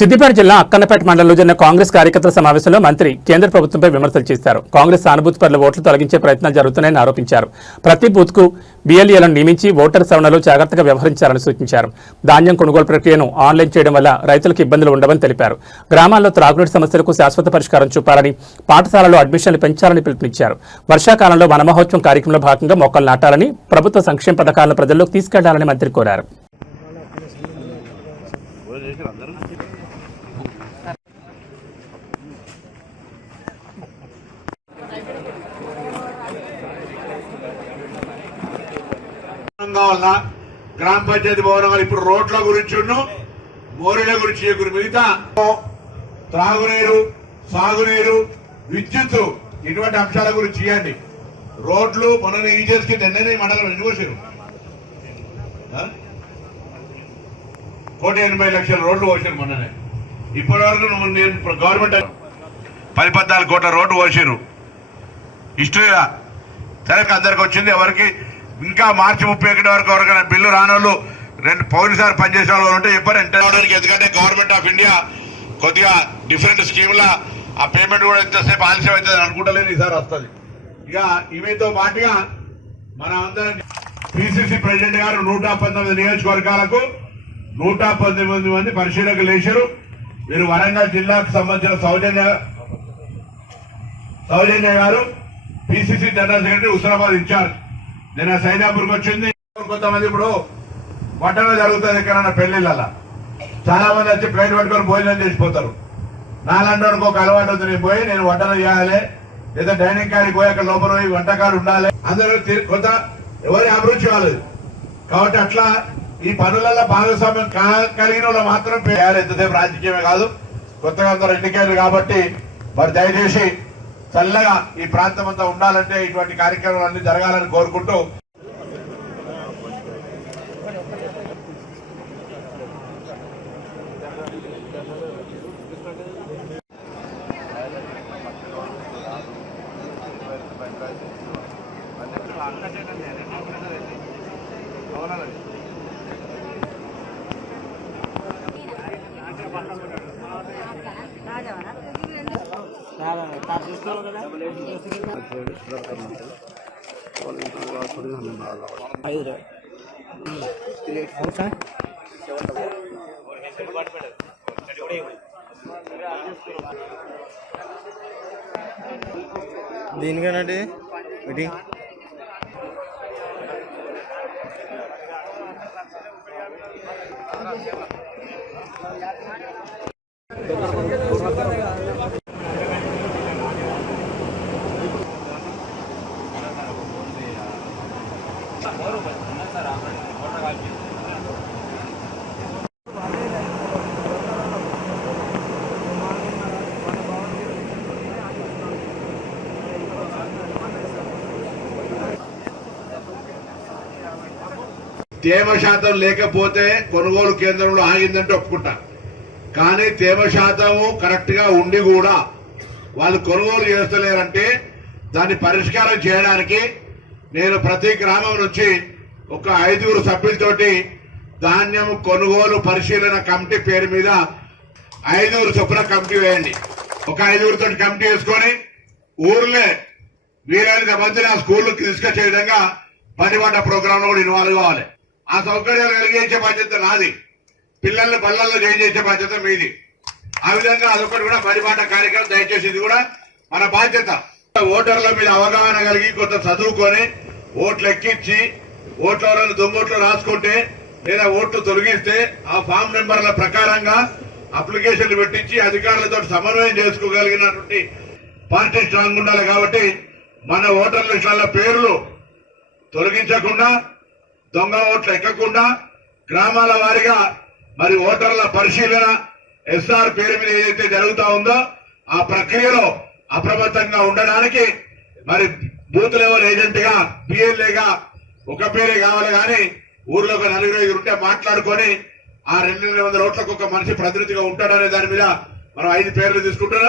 సిద్దిపేట జిల్లా అక్కన్నపేట మండలంలో జరిగిన కాంగ్రెస్ కార్యకర్తల సమావేశంలో మంత్రి కేంద్ర ప్రభుత్వంపై విమర్శలు చేశారు. కాంగ్రెస్ సానుభూతిపరుల ఓట్లు తొలగించే ప్రయత్నాలు జరుగుతున్నాయని ఆరోపించారు. ప్రతి బూత్ కు బిఎల్ఏలను నియమించి ఓటర్ సవరణలో జాగ్రత్తగా వ్యవహరించాలని సూచించారు. ధాన్యం కొనుగోలు ప్రక్రియను ఆన్లైన్ చేయడం వల్ల రైతులకు ఇబ్బందులు ఉండవని తెలిపారు. గ్రామాల్లో త్రాగునీటి సమస్యలకు శాశ్వత పరిష్కారం చూపాలని, పాఠశాలలో అడ్మిషన్లు పెంచాలని పిలుపునిచ్చారు. వర్షాకాలంలో వన మహోత్సవం కార్యక్రమంలో భాగంగా మొక్కలు నాటాలని, ప్రభుత్వ సంక్షేమ పథకాలను ప్రజల్లోకి తీసుకెళ్లాలని మంత్రి కోరారు. గ్రామ పంచాయతీ భవనాలు ఇప్పుడు రోడ్ల గురించి మోరీల గురించి మిగతా త్రాగునీరు, సాగునీరు, విద్యుత్ ఇటువంటి అంశాల గురించి ఇవ్వండి. రోడ్లు మన ఈజెస్కి నిన్ననే మండలం ఎన్ని పోసారు? 1,80,00,000 రోడ్లు పోసారు మొన్ననే. ఇప్పటి వరకు నేను గవర్నమెంట్ 14 కోట్ల రోడ్డు పోసారు. హిస్టరీగా సరే అందరికి వచ్చింది. ఎవరికి ఇంకా మార్చి 31 వరకు ఎవరికైనా బిల్లు రానోళ్ళు పోయినసారి పనిచేసే వాళ్ళు ఉంటే చెప్పారు ఎంటడానికి. ఎందుకంటే గవర్నమెంట్ ఆఫ్ ఇండియా కొద్దిగా డిఫరెంట్ స్కీమ్ల ఆ పేమెంట్ కూడా ఎంతసేపు ఆలస్యం అవుతుంది అనుకుంటలేదు, ఈసారి వస్తుంది. ఇక ఇవితో పాటుగా మన అందరం పిసిసి ప్రెసిడెంట్ గారు 119 నియోజకవర్గాలకు 119 మంది పరిశీలకులు వేశారు. మీరు వరంగల్ జిల్లాకు సంబంధించిన సౌజన్య గారు PCC general secretary, Husnabad in charge. నేను సైదాపూర్కి వచ్చింది. కొంతమంది ఇప్పుడు వడ్డన జరుగుతుంది ఎక్కడన్నా పెళ్లిళ్ళ, చాలా మంది వచ్చి ప్లేట్ పట్టుకొని భోజనం చేసిపోతారు. నాలంటి ఒక అలవాటు ఉంది, నేను వడ్డన చేయాలి లేదా డైనింగ్ కాడికి పోయి అక్కడ లోపల పోయి వంటకాలు ఉండాలి. అందరూ కొంత ఎవరి అభిరుచి వాళ్ళది. కాబట్టి అట్లా ఈ పనులలో భాగస్వామ్యం కలిగిన వాళ్ళు మాత్రం చేయాలి. ఎంతసేపు రాజకీయమే కాదు, కొత్తగా అందరూ ఎన్నికలు కాబట్టి మరి దయచేసి చల్లగా ఈ ప్రాంతం అంతా ఉండాలంటే ఇటువంటి కార్యక్రమాలన్నీ జరగాలని కోరుకుంటూ దీనికేనండి మీటింగ్ తేమ శాతం లేకపోతే కొనుగోలు కేంద్రంలో ఆగిందంటే ఒప్పుకుంటా. కానీ తేమ శాతము కరెక్ట్ గా ఉండి కూడా వాళ్ళు కొనుగోలు చేస్తలేరంటే దాన్ని పరిష్కారం చేయడానికి నేను ప్రతి గ్రామం నుంచి ఒక 5 సభ్యులతోటి ధాన్యం కొనుగోలు పరిశీలన కమిటీ పేరు మీద 5 చొప్పున కమిటీ వేయండి. ఒక 5 తోటి కమిటీ వేసుకొని ఊర్లే వీలైనంత మందిని ఆ స్కూళ్ళకి తీసుకొచ్చే విధంగా పనిబాట ప్రోగ్రామ్ లో కూడా ఇన్వాల్వ్ కావాలి. ఆ సౌకర్యాలు కలిగించే బాధ్యత నాది, పిల్లల్ని బళ్ళల్లో జాయిన్ చేసే బాధ్యత మీది. ఆ విధంగా అదొకటి కూడా పనిబాట కార్యక్రమం దయచేసి ఇది కూడా మన బాధ్యత. ఓటర్ల మీద అవగాహన కలిగి కొంత చదువుకొని ఓట్లు ఎక్కించి ఓట్ల ఎవరైనా దొంగోట్లు రాసుకుంటే లేదా ఓట్లు తొలగిస్తే ఆ ఫామ్ నెంబర్ల ప్రకారంగా అప్లికేషన్లు పెట్టించి అధికారులతో సమన్వయం చేసుకోగలిగినటువంటి పార్టీ స్ట్రాంగ్ ఉండాలి. కాబట్టి మన ఓటర్ లిస్టుల పేర్లు తొలగించకుండా, దొంగ ఓట్లు ఎక్కకుండా గ్రామాల వారిగా మరి ఓటర్ల పరిశీలన ఎస్ఆర్ పేరు మీద ఏదైతే జరుగుతా ఉందో ఆ ప్రక్రియలో అప్రమత్తంగా ఉండడానికి మరి బూత్ లెవెల్ ఏజెంట్ గా పిఎల్ఏగా ఒక పేరే కావాలి. కానీ ఊర్లో ఒక 4-5 ఉంటే మాట్లాడుకొని ఆ 200 ఓట్లకు ఒక మనిషి ప్రతినిధిగా ఉంటాడనే దాని మీద మనం 5 పేర్లు తీసుకుంటున్నాం.